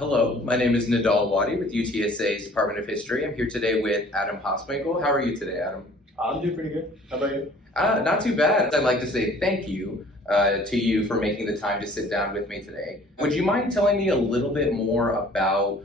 Hello, my name is Nadal Wadi with UTSA's Department of History. I'm here today with Adam Hasewinkle. How are you today, Adam? I'm doing pretty good. How about you? Not too bad. I'd like to say thank you to you for making the time to sit down with me today. Would you mind telling me a little bit more about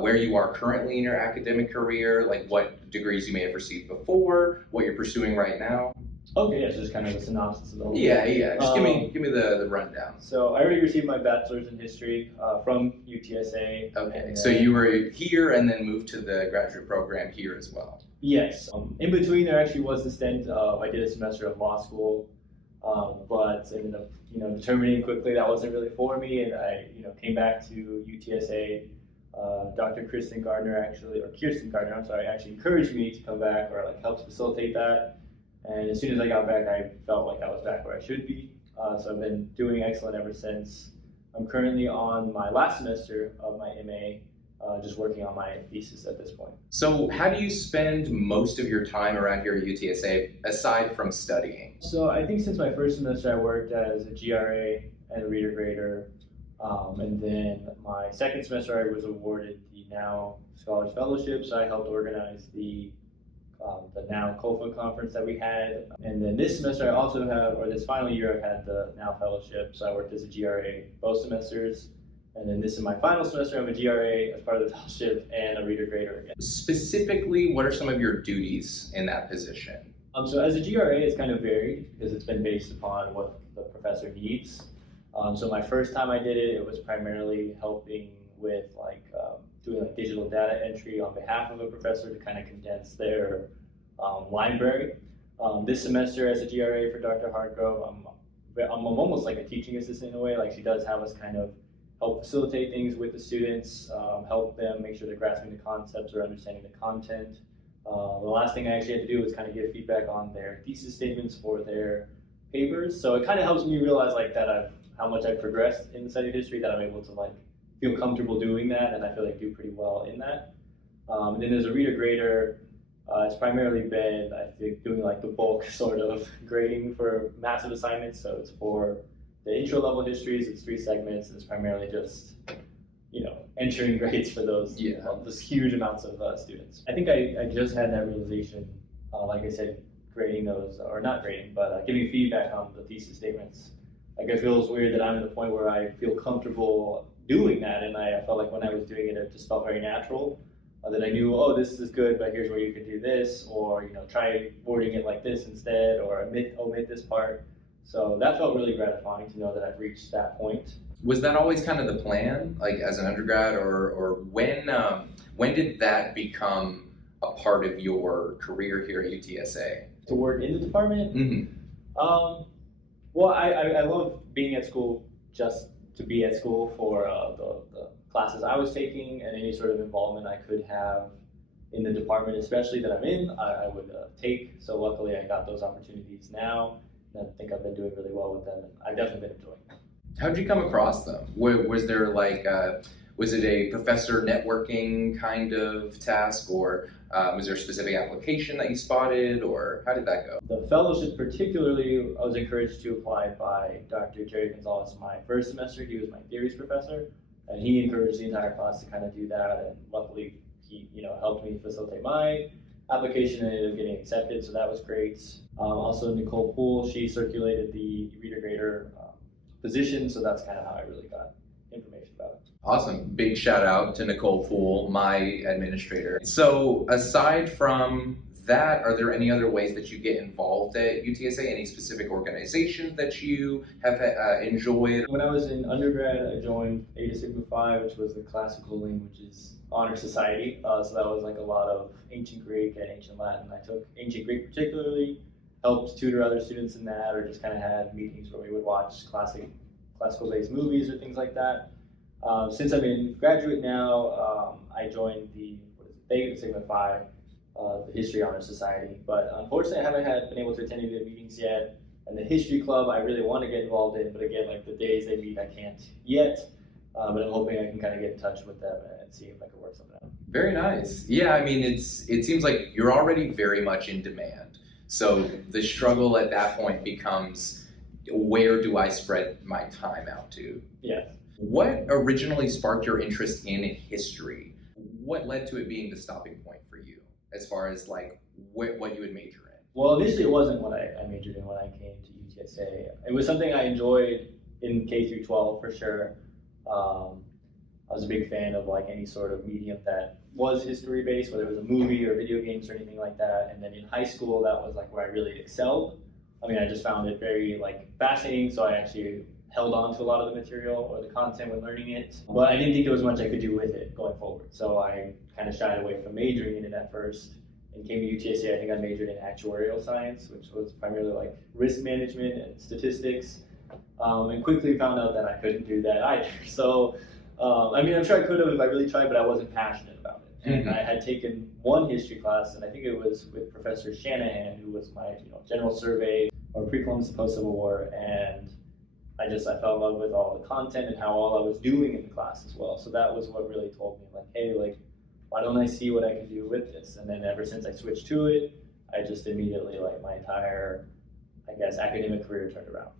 where you are currently in your academic career, like what degrees you may have received before, what you're pursuing right now? Okay, yeah, so just kind of a synopsis of the whole Yeah, thing. Just give me the rundown. So I already received my bachelor's in history from UTSA. Okay, so you were here and then moved to the graduate program here as well. Yes. In between, there actually was the stint of I did a semester of law school, but ended up determining quickly that wasn't really for me, and I came back to UTSA. Dr. Kirsten Gardner, I'm sorry, actually encouraged me to come back or helped facilitate that. And as soon as I got back, I felt like I was back where I should be. So I've been doing excellent ever since. I'm currently on my last semester of my MA, just working on my thesis at this point. So how do you spend most of your time around here at UTSA aside from studying? So I think since my first semester, I worked as a GRA and a reader grader. And then my second semester, I was awarded the Now Scholars Fellowship. So I helped organize the Now COFA conference that we had. And then this semester I also have, or this final year, I've had the Now Fellowship. So I worked as a GRA both semesters. And then this is my final semester, I'm a GRA as part of the fellowship and a reader grader again. Specifically, what are some of your duties in that position? So as a GRA, it's kind of varied because it's been based upon what the professor needs. So my first time I did it, it was primarily helping with doing digital data entry on behalf of a professor to kind of condense their library. This semester as a GRA for Dr. Hargrove, I'm almost like a teaching assistant in a way. Like she does have us kind of help facilitate things with the students, help them make sure they're grasping the concepts or understanding the content. The last thing I actually had to do was kind of give feedback on their thesis statements for their papers. So it kind of helps me realize how much I've progressed in the study of history, that I'm able to feel comfortable doing that, and I feel do pretty well in that. And then as a reader grader, it's primarily been, I think, doing the bulk sort of grading for massive assignments. So it's for the intro level histories, it's 3 segments, and it's primarily just, entering grades for those huge amounts of students. I think I just had that realization, like I said, grading those, or not grading, but giving feedback on the thesis statements. It feels weird that I'm at the point where I feel comfortable doing that, and I felt like when I was doing it, it just felt very natural. That I knew, oh, this is good, but here's where you could do this, or try wording it like this instead, or omit this part. So that felt really gratifying to know that I've reached that point. Was that always kind of the plan, as an undergrad, or when did that become a part of your career here at UTSA? To work in the department? Mm-hmm. Well, I love being at school just to be at school for the classes I was taking, and any sort of involvement I could have in the department, especially that I'm in, I would take. So luckily I got those opportunities now, and I think I've been doing really well with them, and I've definitely been enjoying them. How'd you come across them? Was there was it a professor networking kind of task, or was there a specific application that you spotted, or how did that go? The fellowship particularly, I was encouraged to apply by Dr. Jerry Gonzalez my first semester. He was my theories professor, and he encouraged the entire class to kind of do that, and luckily he helped me facilitate my application and ended up getting accepted, so that was great. Also Nicole Poole, she circulated the reader grader position, so that's kind of how I really got information about it. Awesome. Big shout out to Nicole Poole, my administrator. So aside from that, are there any other ways that you get involved at UTSA? Any specific organizations that you have enjoyed? When I was in undergrad, I joined Eta Sigma Phi, which was the Classical Languages Honor Society. So that was a lot of ancient Greek and ancient Latin. I took ancient Greek particularly, helped tutor other students in that, or just kind of had meetings where we would watch classical-based movies or things like that. Since I'm in graduate now, I joined the Eta Sigma Phi, the History Honor Society, but unfortunately I haven't been able to attend any of the meetings yet. And the History Club I really want to get involved in, but again, the days they meet I can't yet. But I'm hoping I can kind of get in touch with them and see if I can work something out. Very nice. Yeah, I mean, it seems like you're already very much in demand. So the struggle at that point becomes, where do I spread my time out to? Yeah. What originally sparked your interest in history? What led to it being the stopping point for you as far as like what you would major in? Well, initially it wasn't what I majored in when I came to UTSA. It was something I enjoyed in K through 12 for sure. I was a big fan of like any sort of medium that was history based, whether it was a movie or video games or anything like that. And then in high school, that was like where I really excelled. I mean, I just found it very like fascinating, so I actually held on to a lot of the material or the content when learning it. But I didn't think there was much I could do with it going forward. So I kind of shied away from majoring in it at first and came to UTSA. I think I majored in actuarial science, which was primarily like risk management and statistics. And quickly found out that I couldn't do that either. So, I mean, I'm sure I could have if I really tried, but I wasn't passionate about it. And I had taken one history class, and I think it was with Professor Shanahan, who was my general survey or pre-Columbus post-Civil War, and I fell in love with all the content and how all I was doing in the class as well. So that was what really told me, like, hey, like, why don't I see what I can do with this? And then ever since I switched to it, I just immediately, like, my entire, I guess, academic career turned around.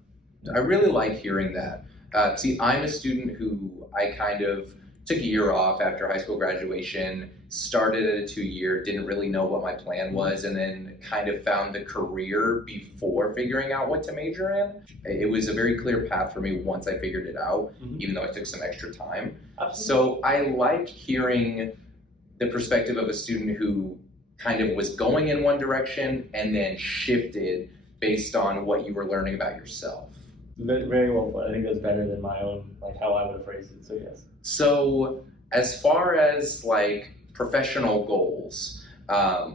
I really like hearing that. See, I'm a student who I kind of took a year off after high school graduation, started at a 2-year, didn't really know what my plan was, and then kind of found the career before figuring out what to major in. It was a very clear path for me once I figured it out, even though it took some extra time. Absolutely. So I like hearing the perspective of a student who kind of was going in one direction and then shifted based on what you were learning about yourself. Very well put. I think that's better than my own, like how I would have phrased it. So yes. So as far as like professional goals,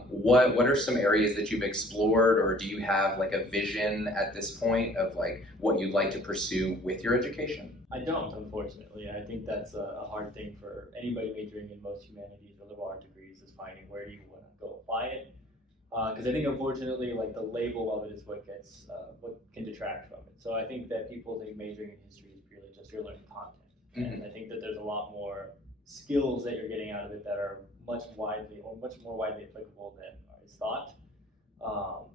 what are some areas that you've explored, or do you have like a vision at this point of like what you'd like to pursue with your education? I don't, unfortunately. I think that's a hard thing for anybody majoring in most humanities or liberal art degrees, is finding where you want to go apply it. Because I think, unfortunately, like the label of it is what can detract from it. So I think that people think majoring in history is purely just you're learning content. And I think that there's a lot more skills that you're getting out of it that are much more widely applicable than is thought.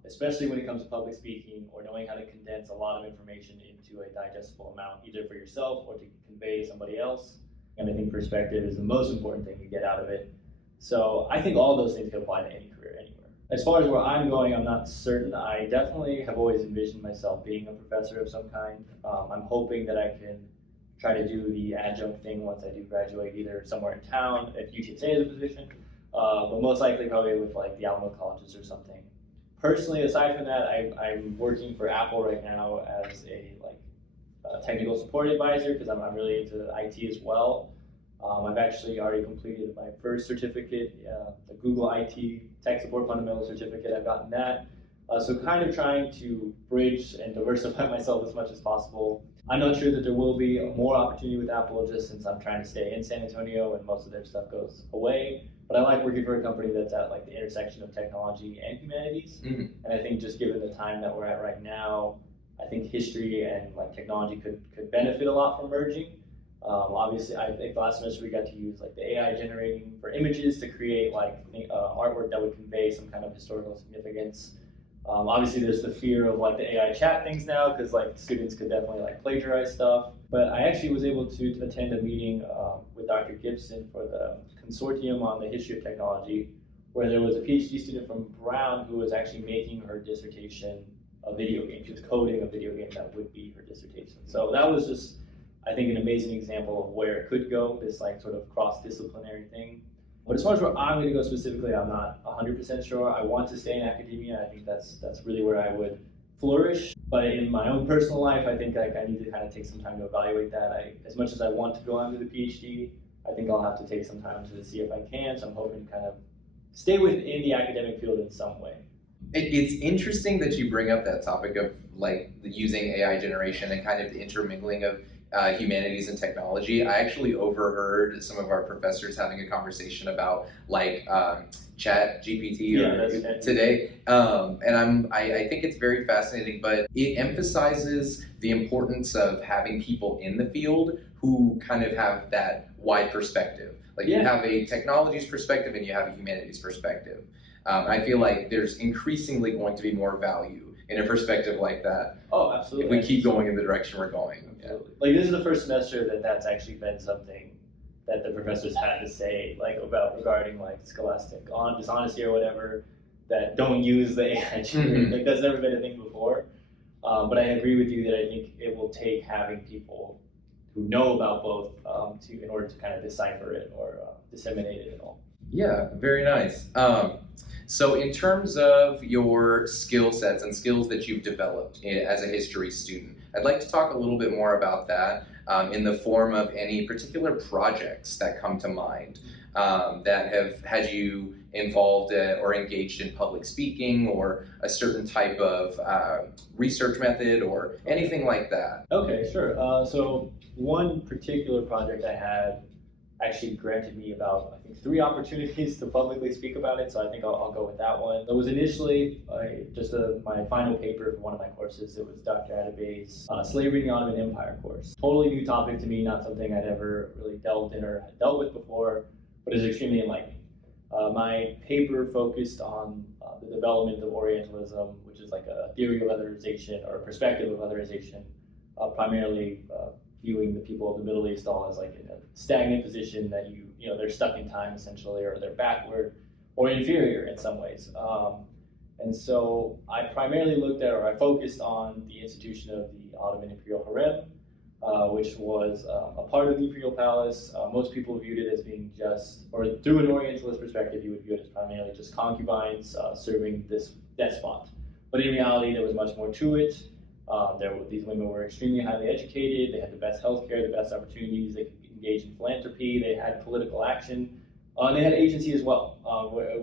Especially when it comes to public speaking or knowing how to condense a lot of information into a digestible amount, either for yourself or to convey to somebody else. And I think perspective is the most important thing you get out of it. So I think all those things can apply to any career anywhere. As far as where I'm going, I'm not certain. I definitely have always envisioned myself being a professor of some kind. I'm hoping that I can try to do the adjunct thing once I do graduate, either somewhere in town, if UTSA has a position, but most likely probably with like the Alamo colleges or something. Personally, aside from that, I'm working for Apple right now as a technical support advisor because I'm really into IT as well. I've actually already completed my first certificate, the Google IT Tech Support Fundamental Certificate. I've gotten that. So kind of trying to bridge and diversify myself as much as possible. I'm not sure that there will be more opportunity with Apple just since I'm trying to stay in San Antonio and most of their stuff goes away. But I like working for a company that's at like the intersection of technology and humanities. And I think just given the time that we're at right now, I think history and like technology could benefit a lot from merging. Obviously, I think last semester we got to use like the AI generating for images to create like artwork that would convey some kind of historical significance. Obviously, there's the fear of like the AI chat things now because like students could definitely like plagiarize stuff. But I actually was able to attend a meeting with Dr. Gibson for the consortium on the history of technology, where there was a PhD student from Brown who was actually making her dissertation a video game. She was coding a video game that would be her dissertation. So that was just, I think, an amazing example of where it could go, this like sort of cross-disciplinary thing. But as far as where I'm going to go specifically, I'm not 100% sure. I want to stay in academia. I think that's really where I would flourish. But in my own personal life, I think I need to kind of take some time to evaluate that. As much as I want to go on to the PhD, I think I'll have to take some time to see if I can. So I'm hoping to kind of stay within the academic field in some way. It's interesting that you bring up that topic of like using AI generation and kind of the intermingling of humanities and technology. I actually overheard some of our professors having a conversation about like Chat GPT today, and I think it's very fascinating. But it emphasizes the importance of having people in the field who kind of have that wide perspective. Like you have a technologies perspective and you have a humanities perspective. I feel like there's increasingly going to be more value in a perspective like that. Oh, If absolutely. we keep going in the direction we're going. Yeah. Absolutely. Like this is the first semester that's actually been something that the professors had to say, like about regarding like scholastic dishonesty or whatever, that don't use the AI tutoring. Like that's never been a thing before. But I agree with you that I think it will take having people who know about both in order to kind of decipher it or disseminate it at all. Yeah, very nice. So in terms of your skill sets and skills that you've developed as a history student, I'd like to talk a little bit more about that in the form of any particular projects that come to mind that have had you involved or engaged in public speaking or a certain type of research method or anything like that. Okay, sure. So one particular project I had actually granted me about, I think, 3 opportunities to publicly speak about it, so I think I'll go with that one. It was initially my final paper for one of my courses. It was Dr. Adebayo's Slavery in the Ottoman Empire course. Totally new topic to me, not something I'd ever really delved in or had dealt with before, but it was extremely enlightening. My paper focused on the development of Orientalism, which is like a theory of otherization or a perspective of otherization, primarily viewing the people of the Middle East all as like in a stagnant position that they're stuck in time essentially, or they're backward or inferior in some ways. And so I primarily I focused on the institution of the Ottoman Imperial Harem, which was a part of the Imperial Palace. Most people viewed it as being through an Orientalist perspective, you would view it as primarily just concubines serving this despot. But in reality, there was much more to it. These women were extremely highly educated. They had the best healthcare, the best opportunities. They could engage in philanthropy. They had political action. They had agency as well.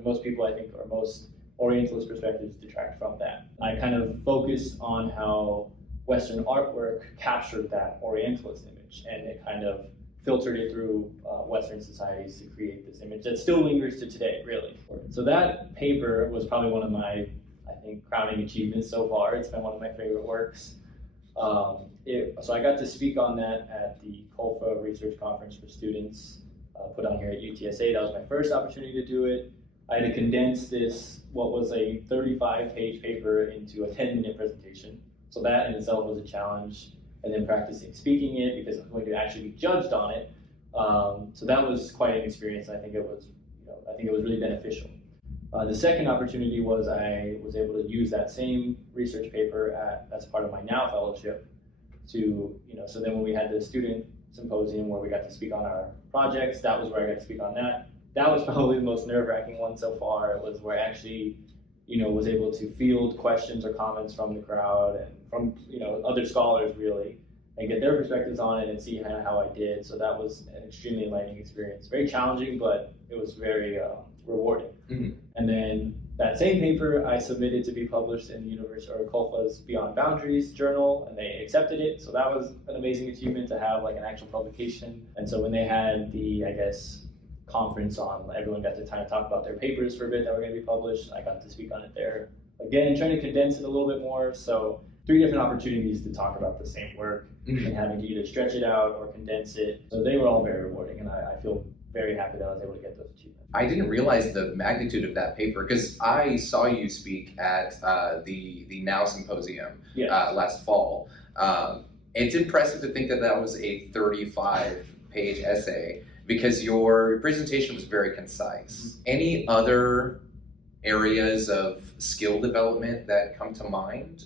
Most people, I think, or most Orientalist perspectives detract from that. I kind of focused on how Western artwork captured that Orientalist image, and it kind of filtered it through Western societies to create this image that still lingers to today, really. So that paper was probably one of my, I think, crowning achievements so far. It's been one of my favorite works. So I got to speak on that at the COLFA Research Conference for Students put on here at UTSA. That was my first opportunity to do it. I had to condense what was a 35-page paper into a 10-minute presentation. So that in itself was a challenge. And then practicing speaking it because I was going to actually be judged on it. So that was quite an experience. I think it was really beneficial. The second opportunity was I was able to use that same research paper as part of my NOW fellowship so then when we had the student symposium where we got to speak on our projects, that was where I got to speak on that. That was probably the most nerve-wracking one so far. It was where I actually, was able to field questions or comments from the crowd and from, other scholars really, and get their perspectives on it and see kind of how I did. So that was an extremely enlightening experience. Very challenging, but it was very rewarding. Mm-hmm. And then that same paper I submitted to be published in the University or COLFA's Beyond Boundaries journal, and they accepted it. So that was an amazing achievement to have like an actual publication. And so when they had the, conference on, everyone got to kind of talk about their papers for a bit that were going to be published. I got to speak on it there. Again, trying to condense it a little bit more. So 3 different opportunities to talk about the same work and having to either stretch it out or condense it. So they were all very rewarding, and I feel very happy that I was able to get those achievements. I didn't realize the magnitude of that paper because I saw you speak at the NOW Symposium last fall. It's impressive to think that was a 35-page essay because your presentation was very concise. Any other areas of skill development that come to mind?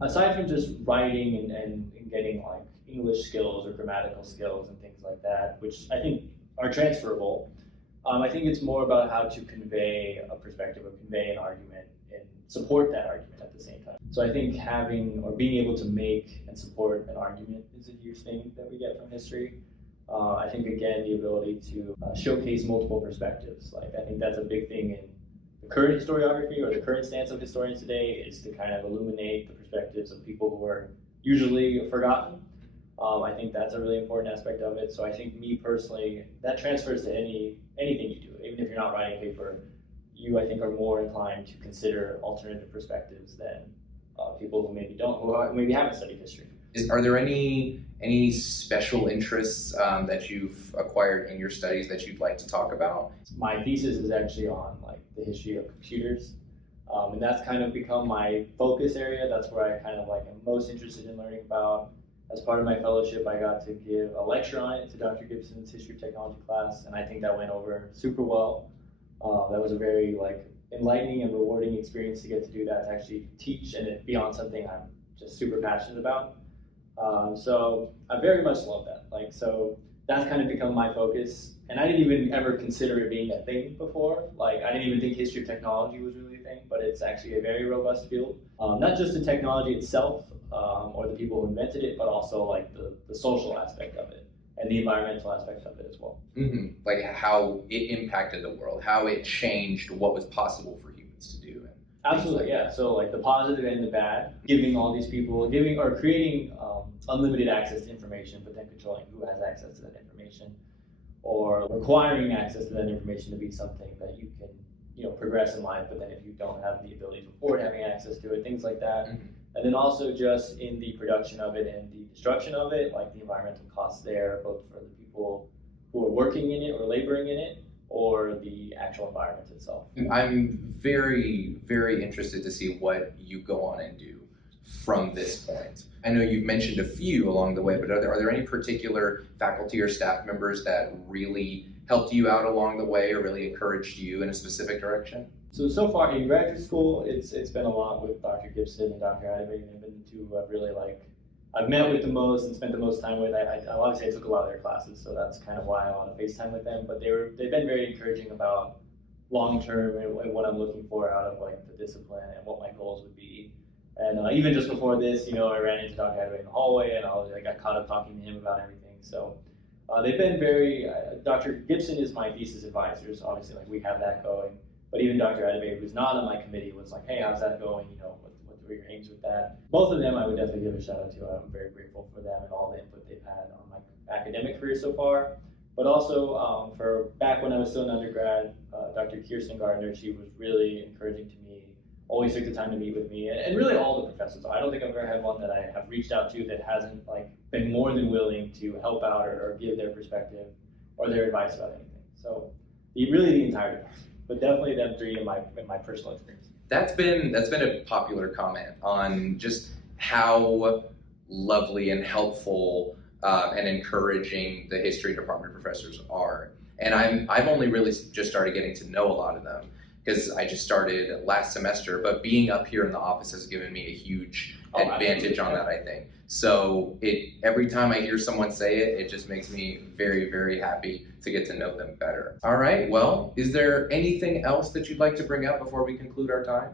Aside from just writing and getting like English skills or grammatical skills and things like that, which I think are transferable, I think it's more about how to convey a perspective or convey an argument and support that argument at the same time. So I think having or being able to make and support an argument is a huge thing that we get from history. I think, again, the ability to showcase multiple perspectives. I think that's a big thing in the current historiography or the current stance of historians today is to kind of illuminate the perspectives of people who are usually forgotten. I think that's a really important aspect of it. So I think me personally, that transfers to anything you do. Even if you're not writing a paper, you, I think, are more inclined to consider alternative perspectives than people who maybe haven't studied history. Are there any special interests that you've acquired in your studies that you'd like to talk about? My thesis is actually on the history of computers. And that's kind of become my focus area. That's where I kind of like am most interested in learning about. As part of my fellowship, I got to give a lecture on it to Dr. Gibson's history of technology class, and I think that went over super well. That was a very like enlightening and rewarding experience to get to do that, to actually teach and it be on something I'm just super passionate about. So I very much love that. Like, so that's kind of become my focus. And I didn't even ever consider it being a thing before. Like, I didn't even think history of technology was really a thing, but it's actually a very robust field. Not just the technology itself, or the people who invented it, but also like the social aspect of it and the environmental aspect of it as well. Mm-hmm. Like how it impacted the world, how it changed what was possible for humans to do. Absolutely, yeah. So like the positive and the bad, giving all these people, giving or creating unlimited access to information, but then controlling who has access to that information, or requiring access to that information to be something that you can, progress in life. But then if you don't have the ability to afford having access to it, things like that. Mm-hmm. And then also just in the production of it and the destruction of it, like the environmental costs there, both for the people who are working in it or laboring in it, or the actual environment itself. I'm very, very interested to see what you go on and do from this point. I know you've mentioned a few along the way, but are there any particular faculty or staff members that really helped you out along the way or really encouraged you in a specific direction? So far in graduate school, it's been a lot with Dr. Gibson and Dr. Hasewinkle. They've been the two who I've really I've met with the most and spent the most time with. I obviously I took a lot of their classes, so that's kind of why I want to FaceTime with them. But they've been very encouraging about long term and what I'm looking for out of like the discipline and what my goals would be. And even just before this, I ran into Dr. Hasewinkle in the hallway, and I got caught up talking to him about everything. So they've been very. Dr. Gibson is my thesis advisor, so obviously like we have that going. But even Dr. Hasewinkle, who's not on my committee, was like, "Hey, how's that going? What were your aims with that?" Both of them, I would definitely give a shout out to. I'm very grateful for them and all the input they've had on my academic career so far. But also for back when I was still an undergrad, Dr. Kirsten Gardner, she was really encouraging to me. Always took the time to meet with me, and really all the professors. I don't think I've ever had one that I have reached out to that hasn't been more than willing to help out or give their perspective or their advice about anything. So really the entire department. But definitely them three in my personal experience. That's been a popular comment on just how lovely and helpful and encouraging the history department professors are. And I've only really just started getting to know a lot of them because I just started last semester. But being up here in the office has given me a huge advantage on that, I think. So every time I hear someone say it, it just makes me very, very happy to get to know them better. All right, well, is there anything else that you'd like to bring up before we conclude our time?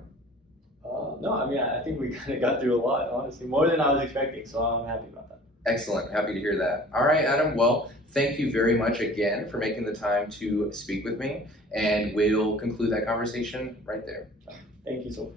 No, I think we kind of got through a lot, honestly, more than I was expecting, so I'm happy about that. Excellent, happy to hear that. All right, Adam, well, thank you very much again for making the time to speak with me, and we'll conclude that conversation right there. Thank you so much.